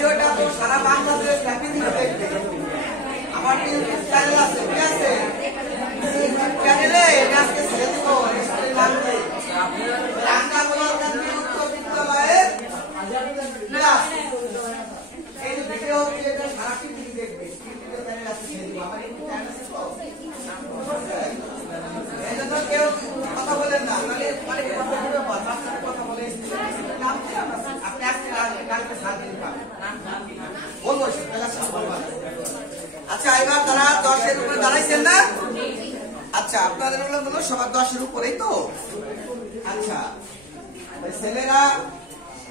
ভিডিওটা তো সারা বাংলাদেশ পৃথিবীতে দেখবে। আমার ইউটিউব চ্যানেল আছে, ঠিক আছে? ইউটিউব চ্যানেলে আজকে ছেড়ে দেব স্কুলের নাম দিয়ে রাঙ্গাগোলার গান্ধী উচ্চ বিদ্যালয়ের ক্লাস। এই যে ভিডিও হচ্ছে এটা সারা পৃথিবী দেখবে। ইউটিউব চ্যানেল আছে, ছেড়ে দেব। আমার ইউটিউব চ্যানেল আছে তো এই জন্য কেউ কথা বলেন না, তাহলে অনেক কথা বলে বাচ্চাদের কথা বলে নাম কি আপনি আজকে কালকে সাত দিন পাবেন বলবো সেটা বলবো। আচ্ছা এবার তারা 10-এর উপরে দাঁড়াইছেন না? আচ্ছা আপনাদের হলো সবার 10-এর উপরেই তো। আচ্ছা ছেলেরা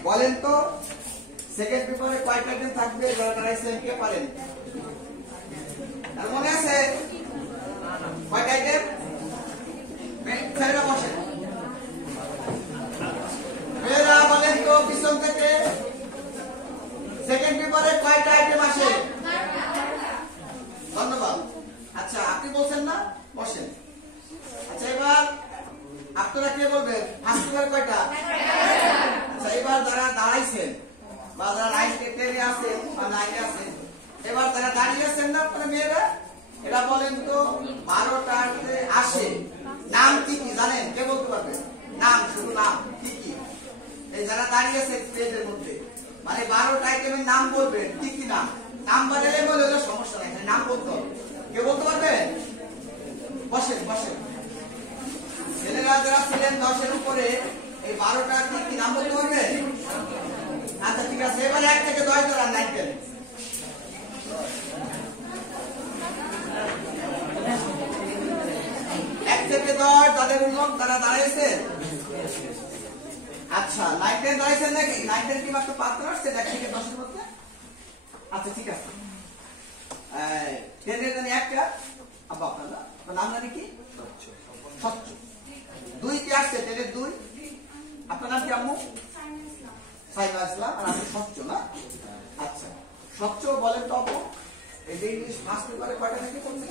বলেন তো সেকেন্ড পেপারে কয়টা দিন থাকবে? যারা দাঁড়াইছেন কে পারেন? আর মনে আছে কয়টা আইটেম? ছেলেরা বসেন, মেয়েরা বলেন তো পিছন থেকে সেকেন্ড পেপারে কয়টা আইটেম আসে? ধন্যবাদ। আচ্ছা আপনি বলছেন না, বসেন। আচ্ছা এবার আপনারা কে বলবেন ফার্স্ট পেপারে কয়টা? আচ্ছা এবার যারা দাঁড়াইছেন বা যারা 9-10-এ আছে বা 9-এ আছে, এবার যারা দাঁড়িয়ে আছেন না আপনারা মেয়েরা, এরা বলেন তো 12টাতে আসে নাম কি কি জানেন? কে বলতে পারবে? নাম, শুধু নাম কি কি? এই যারা দাঁড়িয়ে আছে স্টেজের মধ্যে, মানে 12টা আইটেমের নাম বলবেন কি কি নাম? নাম্বার এলে বলে সমস্যা নাই, নাম বলতে হবে। কে বলতে পারবে? বসেন বসেন। ছেলেরা যারা ছিলেন 10-এর উপরে এই 12টা কি কি নাম বলতে পারবে? আচ্ছা ঠিক আছে, এবার 1 থেকে 10 ধরা নাইটেন। 1 থেকে 10 তাদের লোক তারা দাঁড়িয়েছে। আচ্ছা 9-10 দাঁড়িয়েছেন নাকি? 9-10 কি মাত্র পাত্র আসছে 1 থেকে 10-এর মধ্যে? আচ্ছা ঠিক আছে। 10-এর জন্য একটা আব্বা আপনার নাম জানি কি? স্বচ্ছ। 2 কি আসছে? 10-এর 2 আপনার নাম কি আম্মু? সাইমা ইসলাম। আর আপনি স্বচ্ছ না? আচ্ছা স্বচ্ছ বলেন তো আপু এই যে ইংলিশ ফার্স্ট পেপারে কয়টা থেকে পড়ছে?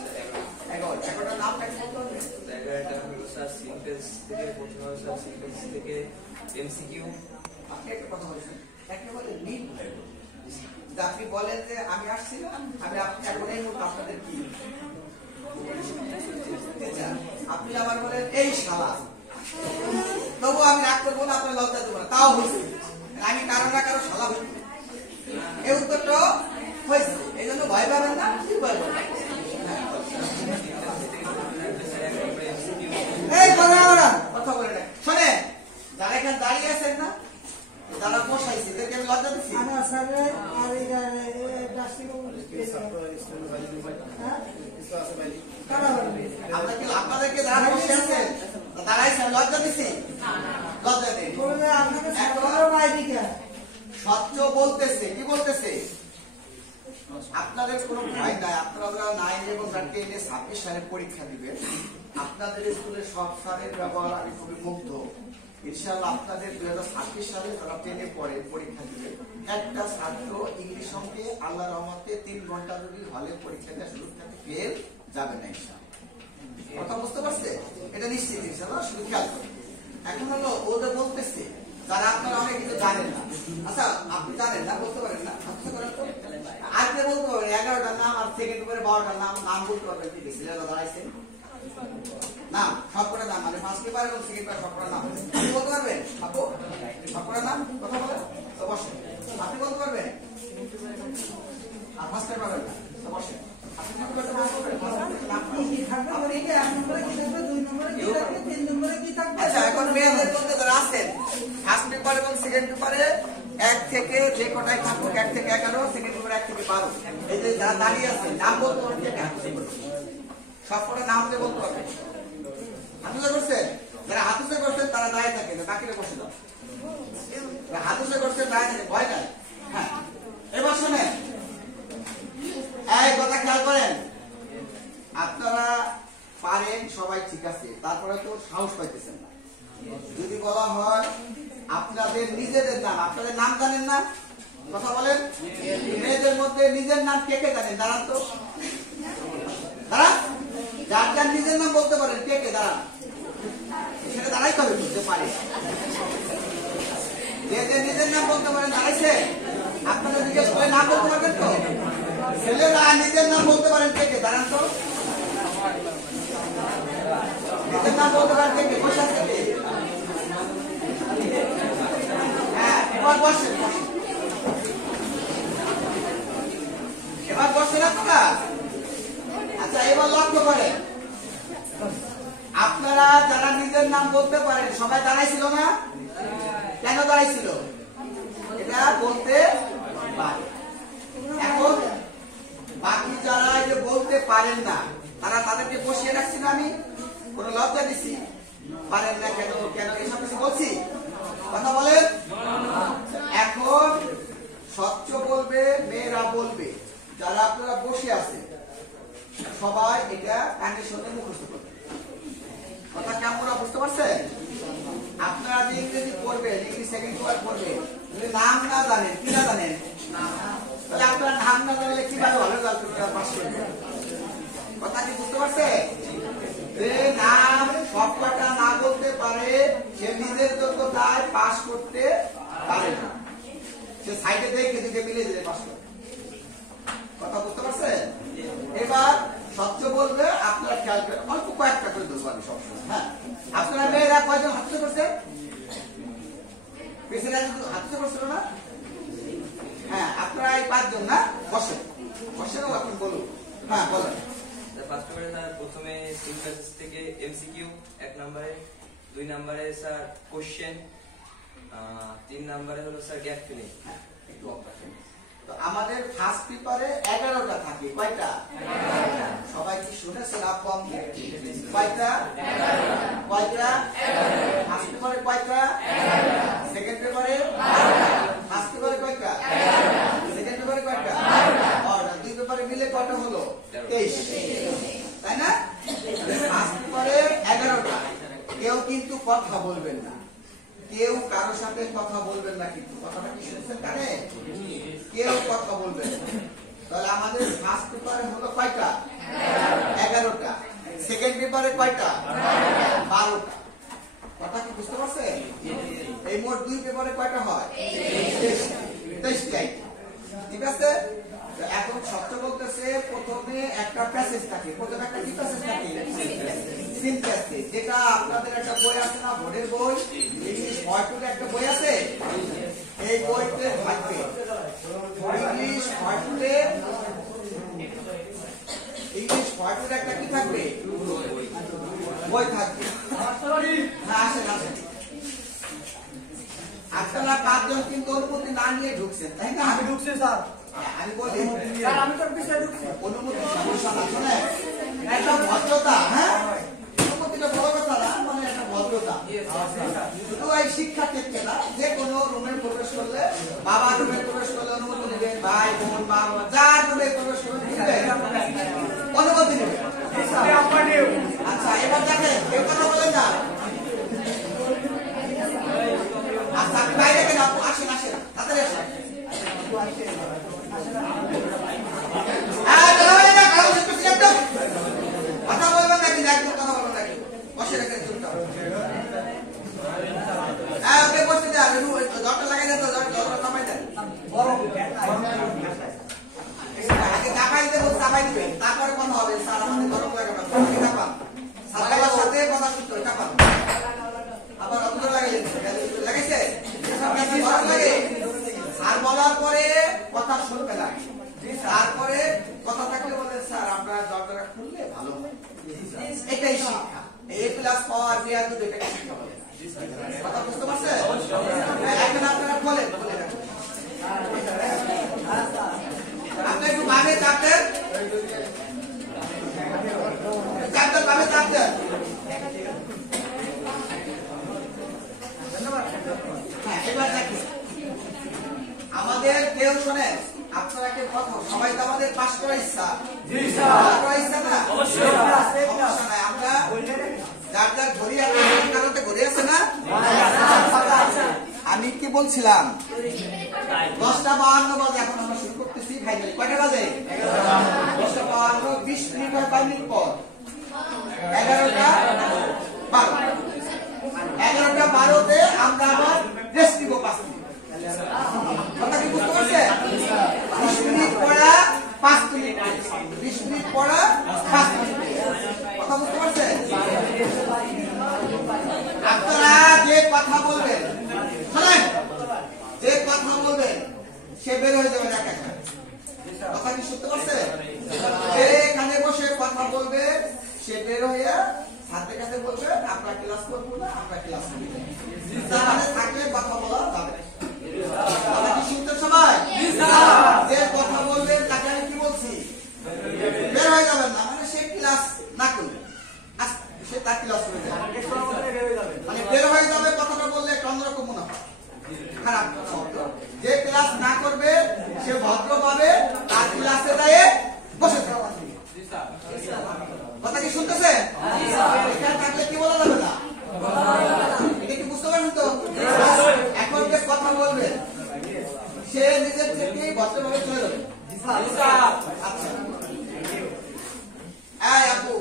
11টা নামটা কি বলতে হবে? 11টা হলো স্যার সিনটেন্স থেকে, প্রথমে হলো স্যার সিনটেন্স থেকে এমসিকিউ। আপনি একটা কথা বলছেন একেবারে নিট হয়ে গেল। আপনি বলেন যে আমি আসছিলাম, আমি এখন এই মুহূর্তে আপনাদের কি আপনি আবার বলেন এই শালা, তবু আমি রাগ করবো না, আপনার লজ্জা দেবো না, তাও হয়েছে। আমি কারো না কারো শালা হয়েছে, এই উত্তরটা হয়েছে। এই জন্য ভয় পাবেন না, কি ভয় পাবেন? এই কথা বলে না শোনে, যারা এখানে দাঁড়িয়ে আছেন না, যারা বসাইছে এদেরকে আমি লজ্জা দিচ্ছি। আপনাদেরকে যারা বসে আছেন দাঁড়াইছেন লজ্জা দিচ্ছি? লজ্জা নেই। স্বচ্ছ বলতেছে কি বলতেছে? আপনাদের কোনো ভয় নাই, আপনারা 9 এবং 10-এ 26 সালে পরীক্ষা দিবেন। আপনাদের স্কুলের সব স্যারের ব্যবহার আমি খুবই মুগ্ধ। ইনশাআল্লাহ আপনাদের 2026 সালে যারা 10-এ পড়ে পরীক্ষা দিবে, একটা ছাত্র ইংলিশ অঙ্কে আল্লাহর রহমতে 3 ঘন্টা যদি হলে পরীক্ষা দেওয়ার সুযোগ থাকে ফেল যাবে না ইনশাআল্লাহ। কথা বুঝতে পারছে? এটা নিশ্চিত ইনশাআল্লাহ, শুধু খেয়াল করুন। এখন হলো ওদের বলতেছে যারা আপনারা অনেক কিছু জানেন না। আচ্ছা আপনি জানেন না, বলতে পারেন না, আজকে বলতে পারবেন 11টার নাম আর সেকেন্ড পেপারে 12টার নাম বলতে পারবেন। ঠিক আছে দাঁড়াইছেন নাম সবকটা নাম, মানে ফার্স্ট পেপার এবং সেকেন্ড পেপার সবকটা নাম আপনি বলতে পারবেন? আপু সবকটা নাম কথা বলেন তো বসেন। আপনি বলতে পারবেন? আর ফার্স্ট পেপার পারবেন তো বসেন। আপনি কি করতে পারবেন? আচ্ছা এখন মেয়েদের মধ্যে যারা আছেন ফার্স্ট পেপার এবং সেকেন্ড পেপারে 1 থেকে যে কটাই থাকুক 1 থেকে 11, সেকেন্ড পেপারে 1 থেকে 12, এই যে যারা দাঁড়িয়ে আছেন নাম বলতে পারবেন? সবকটা নাম দিয়ে বলতে পারবেন। হাতুসা করছেন? যারা হাতুসা করছেন তারা দাঁড়িয়ে থাকেন, বাকিরা বসে দাও। হাতুসা করছেন দাঁড়িয়ে থাকেন, ভয় নাই। হ্যাঁ এবার শোনেন, এই কথা খেয়াল করেন, আপনারা পারেন সবাই ঠিক আছে, তারপরে তো সাহস পাইতেছেন না। যদি বলা হয় আপনাদের নিজেদের নাম, আপনাদের নাম জানেন না? কথা বলেন। মেয়েদের মধ্যে নিজের নাম কে কে জানেন? দাঁড়ান তো, দাঁড়ান। যার যার নিজের নাম বলতে পারেন কে কে? দাঁড়ান, সেটা দাঁড়াইতে হবে, বুঝতে পারে। যে নিজের নাম বলতে পারেন দাঁড়াইছে। আপনাদের জিজ্ঞেস করে নাম বলতে পারবেন তো? ছেলেরা নিজের নাম বলতে পারেন কে কে? দাঁড়ান তো। নিজের নাম বলতে পারেন কে কে? বসে আছে কে? হ্যাঁ, এবার বসেন। এবার বসেন আপনারা। আচ্ছা, এবার লক্ষ্য করেন, আপনারা যারা নিজের নাম বলতে পারেন সবাই দাঁড়াইছিল না? কেন দাঁড়াইছিল? এটা বলতে পারে। এখন বাকি যারা এই যে বলতে পারেন না, তারা তাদেরকে বসিয়ে রাখছি না? আমি কোনো লজ্জা দিছি? পারেন না কেন কেন এসব কিছু বলছি? কথা বলেন। এখন স্বচ্ছ বলবে, মেয়েরা বলবে, যারা আপনারা বসে আছেন সবাই এটা কানের সাথে মুখস্থ করবেন। কথা কেমন বুঝতে পারছেন? আপনারা যে ইংরেজি পড়বেন, ইংরেজি সেকেন্ড ওয়ার্ড পড়বেন, যদি নাম না জানেন, কি না জানেন, তাহলে আপনারা নাম না জানলে কিভাবে ভালো পাস করবেন? কথা কি বুঝতে পারছেন? যে নাম সবকটা না বলতে পারে সে নিজের যোগ্যতায় পাস করতে পারে না, সে সাইডে দেখে দিকে মিলে দিলে পাস করবে। কথা বুঝতে পারছেন? এবার স্বচ্ছ বলবে, আপনারা খেয়াল করে অল্প কয়েকটা করে ধরবো আমি সবসময়। হ্যাঁ, আপনারা মেয়েরা কয়জন হাতে করছেন? পেছনে হাতে করছিল না? হ্যাঁ, আপনারা এই 5 জন না? বসেন বসেন, এখন বলুন। হ্যাঁ, বলেন। ফার্স্ট করে স্যার প্রথমে সিম্পলস থেকে এমসিকিউ 1 নম্বরে, 2 নম্বরে স্যার কোশ্চেন, 3 নম্বরে হলো স্যার গ্যাপ ফিলিং। তো আমাদের ফার্স্ট পেপারে 11টা থাকে। কয়টা? সবাই কি শুনেছেন? আপন কয়টা? কয়টা? ফার্স্ট পেপারে কয়টা? সেকেন্ড পেপারে? ফার্স্ট পেপারে কয়টা? সেকেন্ড পেপারে কয়টা? 2 পেপারে মিলে কয়টা হলো? 23, তাই না? ফার্স্ট পেপারে 11টা। কেউ কিন্তু কথা বলবেন না, কেউ কারোর সাথে কথা বলবেন না, কিন্তু কথাটা কি শুনছেন কানে? কেউ কথা বলবেন না। তাহলে আমাদের ফার্স্ট পেপারে হলো কয়টা? 11টা। সেকেন্ড পেপারে কয়টা? 12টা। কথা কি বুঝতে পারছেন? এই মোট 2 পেপারে কয়টা হয়? 23টা। ঠিক আছে? এখন সত্য বলতেছে প্রথমে একটা প্যাসেজ থাকে। প্রথমে একটা কি প্যাসেজ থাকে? সিনট্যাক্স, যেটা আপনাদের একটা বই আছে না, বোর্ডের বই, ইংলিশ হয়টুর একটা বই আছে, এই বইতে থাকবে ইংলিশ হয়টুরে, ইংলিশ হয়টুর একটা কি থাকবে? বই থাকবে। হ্যাঁ, আসেন আসেন। আপনারা 5 জন কিন্তু অনুমতি না নিয়ে ঢুকছেন, তাই না? আমি ঢুকছি স্যার। আমি বলি আমি তো পিছিয়ে ঢুকছি। অনুমতি সমস্যা না, শুনে একটা ভদ্রতা। হ্যাঁ, অনুমতিটা বড় কথা না, মানে একটা ভদ্রতা। শুধু এই শিক্ষা ক্ষেত্রে না, যে কোনো রুমে প্রবেশ করলে, বাবা রুমে প্রবেশ করলে অনুমতি নেবেন, ভাই বোন মা যার রুমে প্রবেশ করলে অনুমতি নেবেন। আচ্ছা, এবার দেখেন, কেউ কথা বলেন না। আচ্ছা, বাইরে কেন? আসেন আসেন, তাড়াতাড়ি আসেন। কথা বলবেন নাকি? একদম কথা বলবেন নাকি? বসে রেখে চুপটা। হ্যাঁ, ওকে বসতে দেন। জলটা লাগাই দেন তো, জলটা নামাই দেন। আগে চাপাই দিতে বলতে চাপাই দিবেন, তারপরে কথা হবে। স্যার আমাদের গরম লাগে না, চাপান। সাদার সাথে কথা শুনতে হবে, চাপান। আবার অত লাগাইলেন, লাগাইছে? গরম লাগে। আর বলার পরে কথা শুনবে না, তারপরে কথা থাকলে বলে স্যার আমরা দরজাটা খুললে ভালো হয়। এটাই শিক্ষা। A+ পাওয়ার B² এটাকে শিক্ষা বলে। কথা বুঝতে পারছেন? এখন আপনারা বলেন, আপনি একটু ভাবে চাপ দেন, ভাবে চাপ দেন। হ্যাঁ, এবার দেখুন, আমাদের কেউ শোনেন, আপনারা কেউ কথা, সবাই তো আমাদের পাস করার ইচ্ছা, ইচ্ছা না? সমস্যা নাই, আমরা যার যার ঘড়ি আছে, কারণে ঘড়ি আছে না? আমি কি বলছিলাম? 10:52 বাজে, এখন আমরা শুরু করতেছি। ফাইনালি কয়টা বাজে? 10:52, 20 মিনিট হয়, 5 মিনিট পর 11:12। 11:12-তে আমরা আবার রেস্ট নিব 5 মিনিট। কথা কি বুঝতে পারছেন? 20 মিনিট পড়া 5 মিনিট, 20 মিনিট পড়া 5 মিনিট। কথা বুঝতে পারছেন? আপনারা যে কথা বলবেন, শোনেন, যে কথা বলবেন সে বের হয়ে যাবে একা একা। কথা কি শুনতে পারছেন? যে এখানে বসে কথা বলবে সে বের হইয়া হাতের কাছে বলবে আমরা ক্লাস করবো না, আমরা ক্লাস করবো না। তাহলে থাকলে কথা বলা যাবে। কথা কি শুনতে সবাই? যে কথা বলবে তাকে আমি কি বলছি? বের হয়ে যাবেন না, মানে সে ক্লাস না করবে, সে তার ক্লাস করে যাবে, মানে বের হয়ে যাবে। কথাটা বললে একটা অন্যরকম মনে হয়, খারাপ শব্দ। যে ক্লাস না করবে সে ভদ্র পাবে, তার ক্লাসে দাঁড়িয়ে বসে থাকবে। কথা কি শুনতেছেন? এখানে থাকলে কি বলা যাবে না, এটা কি বুঝতে পারছেন তো? এখন যে কথা বলবে সে নিজের থেকেই ভদ্রভাবে চলে যাবে। আচ্ছা, এই আপু,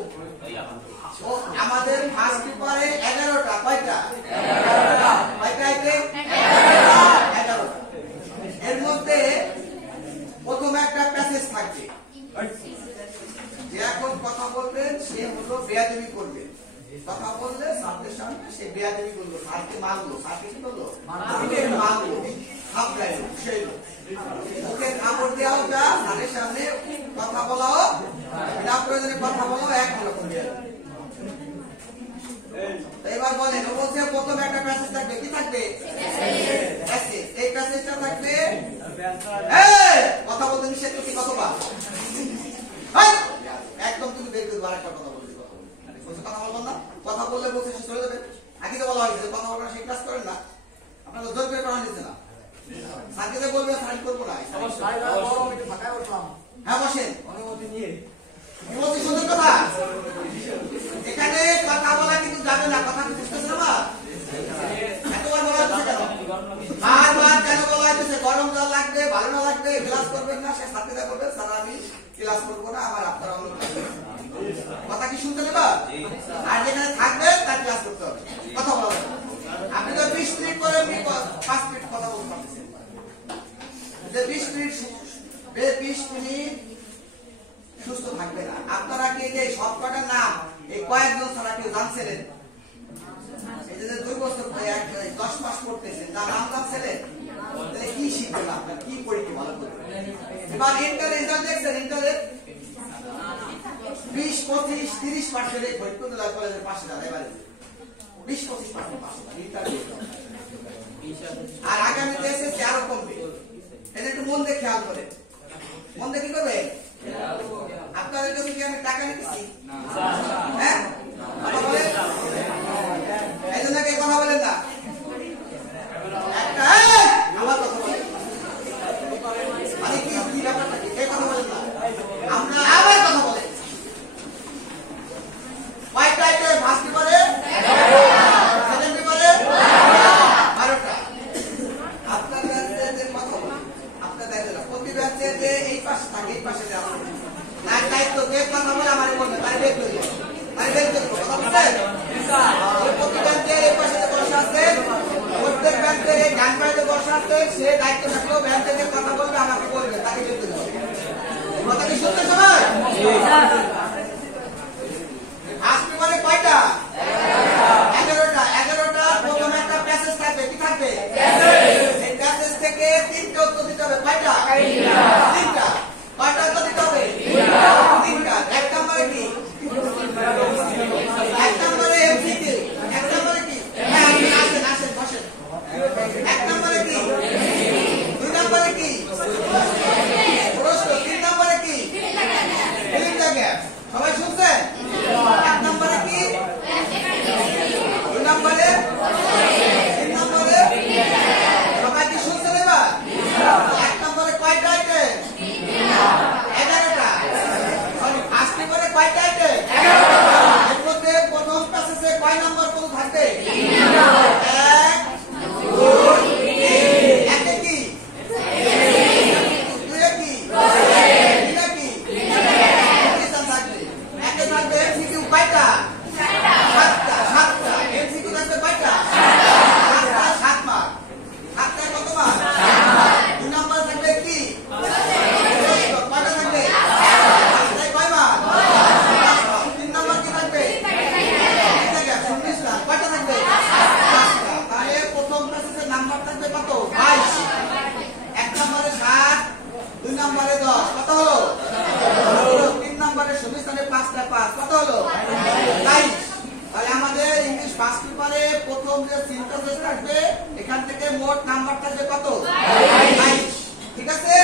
ও আমাদের ফার্স্ট পেপারে 11টা, কয়টা? কয়টা আইটেম? 11টা। এর মধ্যে প্রথম একটা প্যাসেজ থাকবে, যে এখন কথা বলবেন সে হলো বেয়াদবি করবে। কথা বললে সামনের সামনে সে বেয়াদবি করলো, সারকে মারলো, সারকে কি করলো? মারলো, থাপড়াইলো, সেই ওকে কাপড় দেওয়াও যা, সারের সামনে কথা বলাও, বিনা প্রয়োজনে কথা বলাও এক রকম। এবার বলেন, ও বলছে প্রথম একটা প্যাসেজ থাকবে, কি থাকবে? এই প্যাসেজটা থাকবে কথা বলতে নিষেধ করছি কতবার? একদম তুমি বের করবে, আরেকটা কথা বলছি, কথা বলবেন না। কথা বললে বলছে সে চলে যাবে। আগে তো বলা হয়েছে কথা বলবেন, সেই ক্লাস করেন না, আপনার জোর করে করা নিচ্ছে না। সার্কিটে বলবে সাইন করবো না। হ্যাঁ বসেন, বলছি সুন্দর কথা। এখানে কথা বলা কিন্তু যাবে না, কথা কি বুঝতেছে না? এতবার বলা হচ্ছে কেন? বারবার কেন বলা হচ্ছে? গরম জল লাগবে, ভালো না লাগবে, ক্লাস করবেন না, সে সাথে করবে, স্যার আমি ক্লাস করবো না, আমার আপনার অন্য কথা কি শুনতে নেবা? আর যেখানে থাকবে তার ক্লাস করতে হবে, কথা বলা হবে। আপনি তো 20 মিনিট করে 5 মিনিট কথা বলতে পারতেছেন, যে 20 মিনিট সুস্থ থাকবে না। আপনারা কি যে সব কটার নাম এই কয়েকজন ছাড়া কেউ জানছিলেন? এই যে 2 বছর 10 মাস করতেছেন, তার নাম জানছিলেন? তাহলে কি শিখবেন আপনার, কি পরীক্ষা ভালো করবেন? এবার ইন্টার রেজাল্ট দেখছেন, ইন্টারে 20, 25, 30% এই ফরিদপুর কলেজের পাশে দাঁড়ায়, এবারে 20-25% পাশে দাঁড়ায়। আর আগামীতে এসেছে আরো কমবে, এটা একটু মন দিয়ে খেয়াল করে। মন দিয়ে কি করবে? আপনাদের কাছে কি আমি টাকা নিতেছি? হ্যাঁ, এই জন্য কে কথা বলেন না? একটা আমার কথা বলেন, মানে কি ব্যাপারটা কি? কথা বলেন না, আমরা আবার কথা বলেন। কয়টা আইটেম ফার্স্ট পেপারে? 2nd পেপারে 12টা। আপনার ব্যাচে কথা বলেন, আপনার দায়িত্ব প্রতি ব্যাচে যে এই পাশে থাকে, এই পাশে যাওয়া তার দায়িত্ব। যে কথা বলে আমার বলবে, তার বের করবে, তার বের করবে। কথা বলছেন? প্রতি ব্যাচের এই পাশে বসা আছে, প্রত্যেক ব্যাচের এই ডান পাশে বসা আছে, সে দায়িত্ব থাকলেও ব্যাচ থেকে কথা বলবে, আমাকে বলবে, তাকে বের করবে। কথা কি শুনতে সবাই? ফার্স্ট পেপারে কয়টা? 11টা। 11টা প্রথম একটা প্যাসেজ থাকবে, কি থাকবে? এই প্যাসেজ থেকে 3টা উত্তর দিতে হবে। কয়টা? 3টা। কয়টা উত্তর দিতে হবে? 3টা। 1 নম্বরে কি? 1 নম্বরে এমসিকিউ। 1 নম্বরে কি? আসেন বসেন। 1 নম্বরে কি? 2 নম্বরে কি? প্রশ্ন। 3 নম্বরে কি? Fill in the gaps. 5 কত হলো 22। তাহলে আমাদের ইংলিশ ফার্স্ট পেপারে প্রথম যে সিনথেসিস থাকবে এখান থেকে মোট নাম্বার থাকবে কত 22। ঠিক আছে,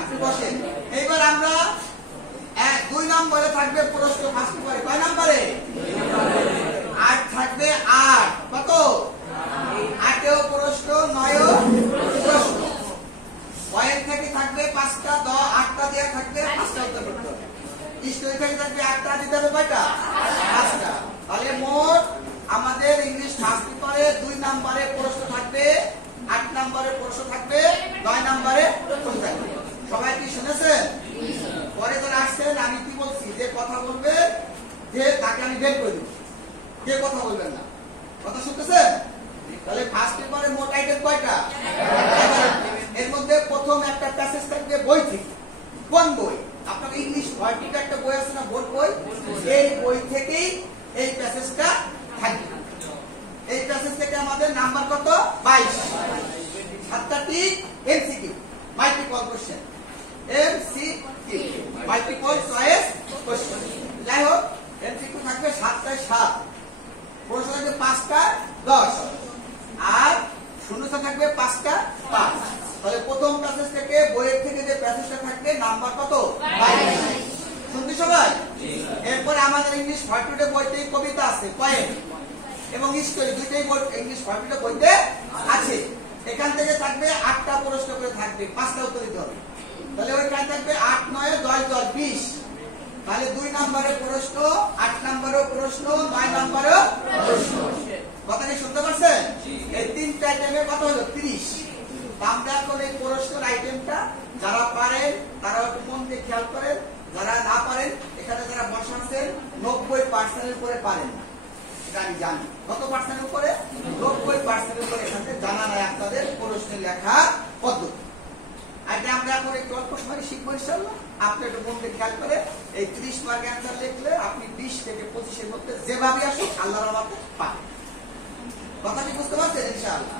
আপনি বসেন। এইবার আমরা 2 নম্বরে থাকবে প্রশ্ন ফার্স্ট পেপারে, কয় নম্বরে 8 থাকবে 8 কত 8এও প্রশ্ন 9এও প্রশ্ন। পয়েন্ট থেকে থাকবে 5টা 8টা দেয়া থাকবে 5টা উত্তর করতে হবে। হিস্টরি থেকে থাকবে 8টা দিতে হবে কয়টা 5টা। তাহলে মোট আমাদের ইংলিশ ফার্স্ট পেপারে 2 নম্বরে প্রশ্ন থাকবে, 8 নম্বরে প্রশ্ন থাকবে, 9 নম্বরে প্রশ্ন থাকবে। সবাই কি শুনেছেন? পরে যারা আসছেন আমি কি বলছি যে কথা বলবে যে তাকে আমি বের করে দেব, কে কথা বলবেন না, কথা শুনতেছেন? তাহলে ফার্স্ট পেপারে মোট আইটেম কয়টা 11। এর মধ্যে প্রথম একটা প্যাসেজ থাকবে বই থেকে। কোন বই? আপনার ইংলিশ ভার্টিকা একটা বই আছে না, বোর্ড বই, এই বই থেকেই এই প্যাসেজটা থাকবে। এই প্যাসেজ থেকে আমাদের নাম্বার কত 22। 7টি MCQ multiple question, MCQ multiple choice question. যাই হোক এমসিকিউ থাকবে 7টায় 7, প্রশ্ন থাকবে 5টা 10, আর শূন্যতা থাকবে 5টা 5। তাহলে প্রথম প্যাসেজ থেকে বইয়ের থেকে যে প্যাসেজটা থাকবে নাম্বার কত 22। শুনতে সবাই? এরপরে আমাদের ইংলিশ ফার্স্ট বইতে কবিতা আছে, পয়েম এবং হিস্টরি দুইটাই ইংলিশ ফার্স্ট বইতে আছে। এখান থেকে থাকবে 8টা প্রশ্ন করে থাকবে, 5টা উত্তর দিতে হবে। তাহলে ওইখানে থাকবে 8 9 10 10 20। তাহলে 2 নম্বরে প্রশ্ন, 8 নম্বরেও প্রশ্ন, 9 নম্বরেও প্রশ্ন। কথা কি শুনতে পারছেন? এই 3টা আইটেমে কত হলো 30। আমরা এখন এই প্রশ্নের আইটেমটা যারা পারেন তারা একটু মন দিয়ে খেয়াল করেন, যারা না পারেন এখানে যারা বসা আছেন 90% উপরে পারেন না, এটা আমি জানি। কত পার্সেন্ট উপরে? 90% উপরে এখানে জানা নাই আপনাদের প্রশ্নের লেখা পদ্ধতি। এটা আমরা এখন একটু অল্প সময় শিখবো ইনশাআল্লাহ। আপনি একটু মন দিয়ে খেয়াল করে এই 30 মার্ক অ্যান্সার লিখলে আপনি 20 থেকে 25 এর মধ্যে যেভাবে আসুক আল্লাহর রহমতে পাবেন। কথা কি বুঝতে পারছেন ইনশাআল্লাহ?